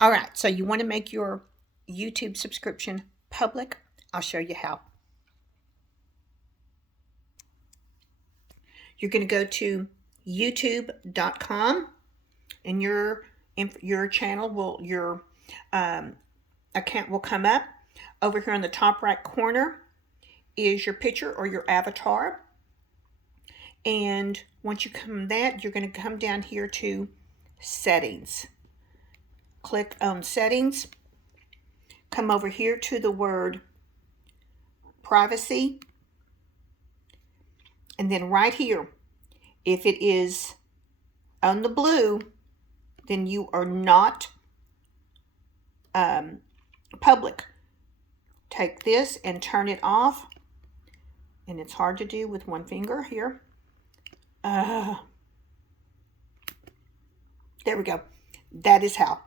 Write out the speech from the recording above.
All right, so you want to make your YouTube subscription public? I'll show you how. You're going to go to youtube.com, and your channel will, your account will come up. Over here in the top right corner is your picture or your avatar. And once you come that, you're going to come down here to settings. Click on settings. Come over here to the word privacy. And then right here, if it is on the blue, then you are not public. Take this and turn it off. And it's hard to do with one finger here. There we go. That is how.